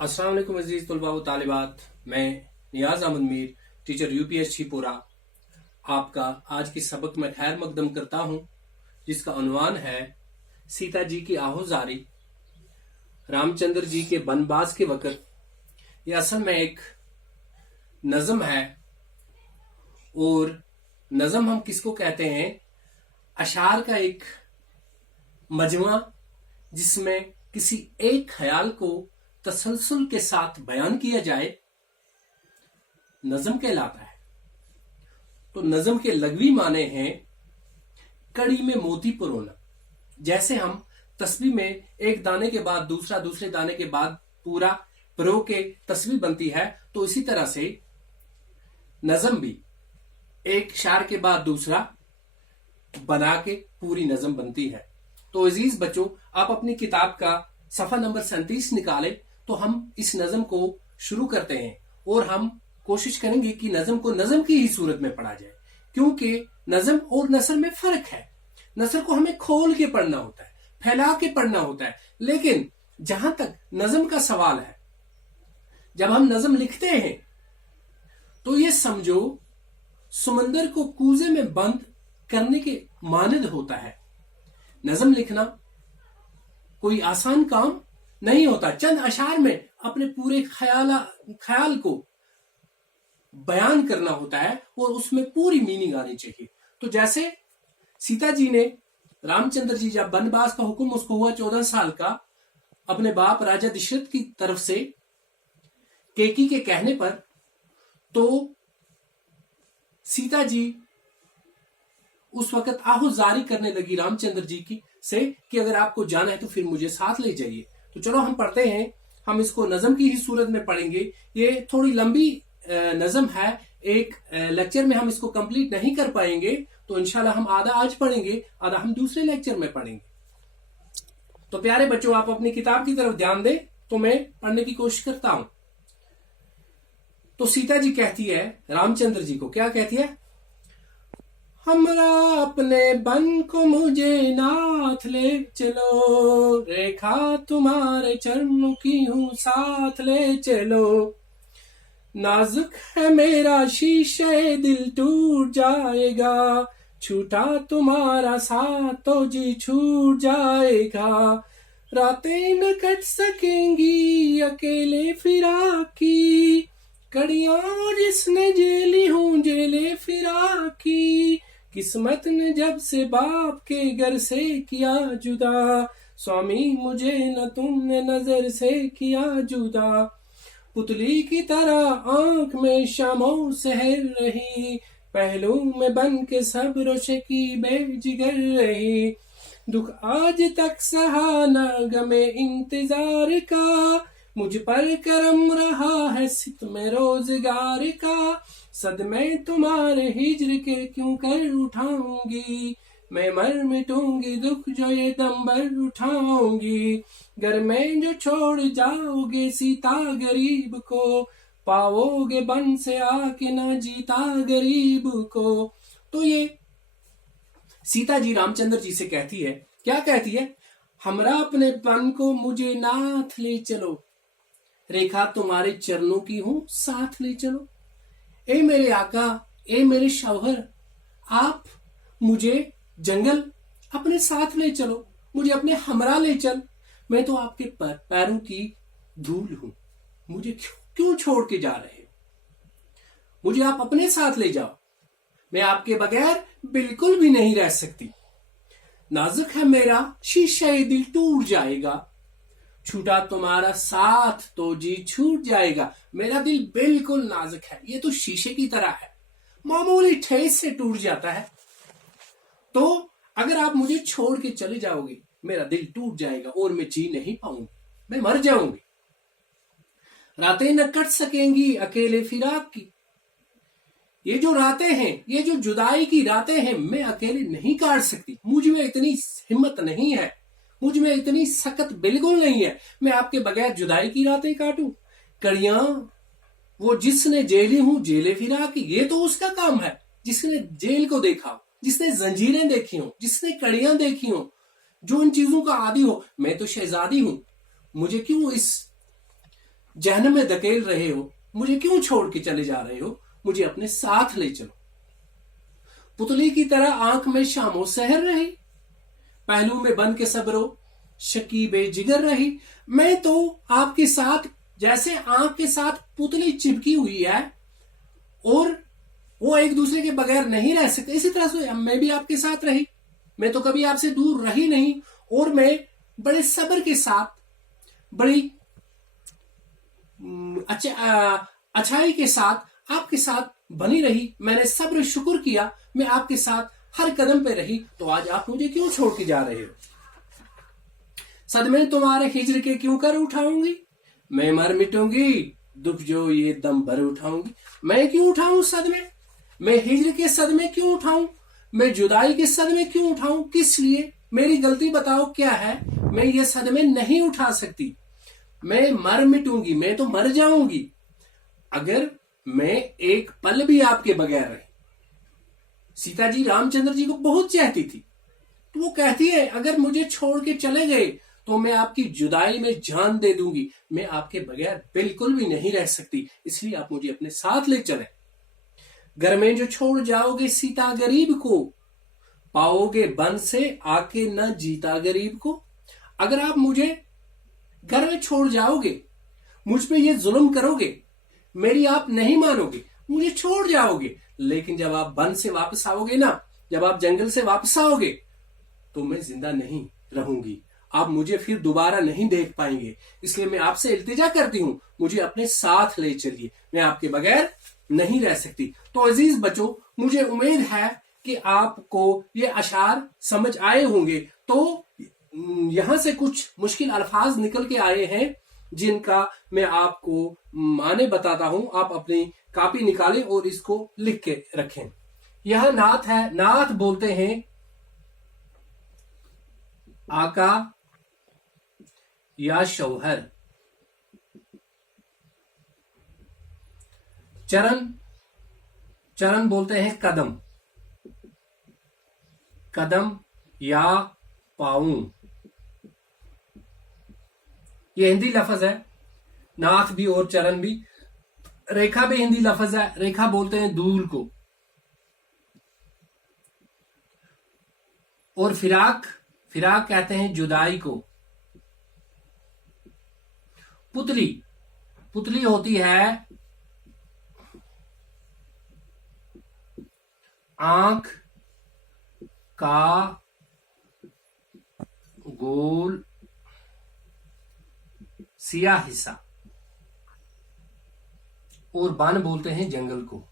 अस्सलाम वालेकुम अजीज तलबा व तालिबात। मैं नियाज अहमद मीर, टीचर यूपीएस छिपोरा, आपका आज के सबक में खैर मकदम करता हूं, जिसका उन्वान है सीता जी की आहोजारी रामचंद्र जी के बनवास के वक्त। यह असल में एक नज़म है, और नज़म हम किसको कहते हैं? अशार का एक मजमा, जिसमें किसी एक ख्याल को तसलसल के साथ बयान किया जाए, नज़म कहलाता है। तो नज़म के लग़वी माने हैं कड़ी में मोती परोना। जैसे हम तस्बीह में एक दाने के बाद दूसरा, दूसरे दाने के बाद पूरा परो के तस्बीह बनती है, तो इसी तरह से नज़म भी एक शार के बाद दूसरा बना के पूरी नज़म बनती है। तो अजीज बच्चों, आप अपनी किताब का सफा नंबर 37 निकालें, तो हम इस नज़म को शुरू करते हैं और हम कोशिश करेंगे कि नज़म को नज़म की ही सूरत में पढ़ा जाए, क्योंकि नज़म और नसर में फर्क है। नसर को हमें खोल के पढ़ना होता है, फैला के पढ़ना होता है, लेकिन जहां तक नज़म का सवाल है, जब हम नज़म लिखते हैं तो ये समझो समंदर को कूजे में बंद करने के मानद होता है। नज़म लिखना कोई आसान काम नहीं होता। चंद अशार में अपने पूरे ख्याल को बयान करना होता है और उसमें पूरी मीनिंग आनी चाहिए। तो जैसे सीता जी ने, रामचंद्र जी जब बनवास का हुक्म उसको हुआ 14 साल का, अपने बाप राजा दशरथ की तरफ से केकी के कहने पर, तो सीता जी उस वक्त आहुजारी करने लगी रामचंद्र जी की से कि अगर आपको जाना है तो फिर मुझे साथ ले जाइए। तो चलो हम पढ़ते हैं, हम इसको नज़म की ही सूरत में पढ़ेंगे। ये थोड़ी लंबी नज़म है, एक लेक्चर में हम इसको कंप्लीट नहीं कर पाएंगे, तो इंशाल्लाह हम आधा आज पढ़ेंगे, आधा हम दूसरे लेक्चर में पढ़ेंगे। तो प्यारे बच्चों, आप अपनी किताब की तरफ ध्यान दें, तो मैं पढ़ने की कोशिश करता हूं। तो सीता जी कहती है रामचंद्र जी को, क्या कहती है? हमरा अपने बन को मुझे नाथ ले चलो, रेखा तुम्हारे चरणों की हूं साथ ले चलो। नाजुक है मेरा शीशे दिल टूट जाएगा, छूटा तुम्हारा साथ तो जी छूट जाएगा। रातें न कट सकेंगी अकेले फिराक की, कड़ियां जिसने जेली हूं जेले फिराक की। किस्मत ने जब से बाप के घर से किया जुदा, स्वामी मुझे न तुमने नजर से किया जुदा। पुतली की तरह आंख में शामों सहर रही, पहलू में बन के सब्र शकीबे जिगर रही। दुख आज तक सहा न गमे इंतजार का, मुझ पर करम रहा है सितमे रोजगार का। सदमे तुम्हारे हिज्र के क्यों कर उठाऊंगी, मैं मर मिटूंगी दुख जो ये दम भर उठाऊंगी। घर में जो छोड़ जाओगे सीता गरीब को, पाओगे बन से आके ना जीता गरीब को। तो ये सीता जी रामचंद्र जी से कहती है, क्या कहती है? हमरा अपने पन को मुझे नाथ ले चलो, रेखा तुम्हारे चरणों की हूं साथ ले चलो। ए मेरे आका, ए मेरे शौहर, आप मुझे जंगल अपने साथ ले चलो, मुझे अपने हमरा ले चल। मैं तो आपके पैरों की धूल हूं, मुझे क्यों छोड़ के जा रहे हो? मुझे आप अपने साथ ले जाओ, मैं आपके बगैर बिल्कुल भी नहीं रह सकती। नाजुक है मेरा शीशा दिल टूट जाएगा, छूटा तुम्हारा साथ तो जी छूट जाएगा। मेरा दिल बिल्कुल नाजुक है, ये तो शीशे की तरह है, मामूली ठेस से टूट जाता है। तो अगर आप मुझे छोड़ के चले जाओगे, मेरा दिल टूट जाएगा और मैं जी नहीं पाऊंगी, मैं मर जाऊंगी। रातें न कट सकेंगी अकेले फिराक की, ये जो रातें हैं, ये जो जुदाई की रातें हैं, मैं अकेले नहीं काट सकती। मुझ में इतनी हिम्मत नहीं है, मुझ में इतनी सख्त बिल्कुल नहीं है, मैं आपके बगैर जुदाई की रातें काटूं। कड़ियां वो जिसने जेली हूं जेले फिरा की, ये तो उसका काम है, जिसने जेल को देखा, जिसने जंजीरें देखी हो, जिसने कड़ियां देखी हो, जो इन चीजों का आदी हो। मैं तो शहजादी हूं, मुझे क्यों इस जहन्नम में धकेल रहे हो, मुझे क्यों छोड़ के चले जा रहे हो, मुझे अपने साथ ले चलो। पुतली की तरह आंख में शामो सहर रही, पहलू में बन के सब्रो शकीबे जिगर रही। मैं तो आपके साथ जैसे आंख के साथ पुतली चिपकी हुई है और वो एक दूसरे के बगैर नहीं रह सकते, इसी तरह से मैं भी आपके साथ रही। मैं तो कभी आपसे दूर रही नहीं और मैं बड़े सब्र के साथ, बड़ी अच्छाई के साथ आपके साथ बनी रही। मैंने सब्र शुक्र किया, मैं आपके साथ हर कदम पे रही। तो आज आप मुझे क्यों छोड़ के जा रहे हो? सदमे तुम्हारे हिजर के क्यों कर उठाऊंगी, मैं मर मिटूंगी दुख जो ये दम भर उठाऊंगी। मैं क्यों उठाऊं सदमे, मैं हिजर के सदमे क्यों उठाऊं, मैं जुदाई के सदमे क्यों उठाऊं, किस लिए? मेरी गलती बताओ क्या है? मैं ये सदमे नहीं उठा सकती। मैं मर मिटूंगी, मैं तो मर जाऊंगी अगर मैं एक पल भी आपके बगैर रही। सीता जी रामचंद्र जी को बहुत चाहती थी, तो वो कहती है अगर मुझे छोड़ के चले गए तो मैं आपकी जुदाई में जान दे दूंगी, मैं आपके बगैर बिल्कुल भी नहीं रह सकती, इसलिए आप मुझे अपने साथ ले चले। घर में जो छोड़ जाओगे सीता गरीब को, पाओगे बन से आके न जीता गरीब को। अगर आप मुझे घर में छोड़ जाओगे, मुझ पे ये जुल्म करोगे, मेरी आप नहीं मानोगे, मुझे छोड़ जाओगे, लेकिन जब आप वन से वापस आओगे ना, जब आप जंगल से वापस आओगे तो मैं जिंदा नहीं रहूंगी, आप मुझे फिर दोबारा नहीं देख पाएंगे। इसलिए मैं आपसे इल्तिजा करती हूं, मुझे अपने साथ ले चलिए, मैं आपके बगैर नहीं रह सकती। तो अजीज बच्चों, मुझे उम्मीद है कि आपको ये अशार समझ आए होंगे। तो यहां से कुछ मुश्किल अल्फाज निकल के आए हैं जिनका मैं आपको माने बताता हूं। आप अपनी कॉपी निकालें और इसको लिख के रखें। यह नात है, नात बोलते हैं आका या शौहर। चरण, चरण बोलते हैं कदम, कदम या पाऊं। ये हिंदी लफ्ज है, नाक भी और चरण भी। रेखा भी हिंदी लफ्ज है, रेखा बोलते हैं दूल को। और फिराक, फिराक कहते हैं जुदाई को। पुतली, पुतली होती है आंख का गोल सिया हिस्सा, और बन बोलते हैं जंगल को।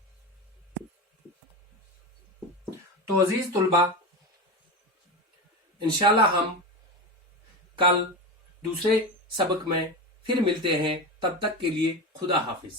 तो अजीज तुलबा, इंशाल्लाह हम कल दूसरे सबक में फिर मिलते हैं। तब तक के लिए खुदा हाफिज।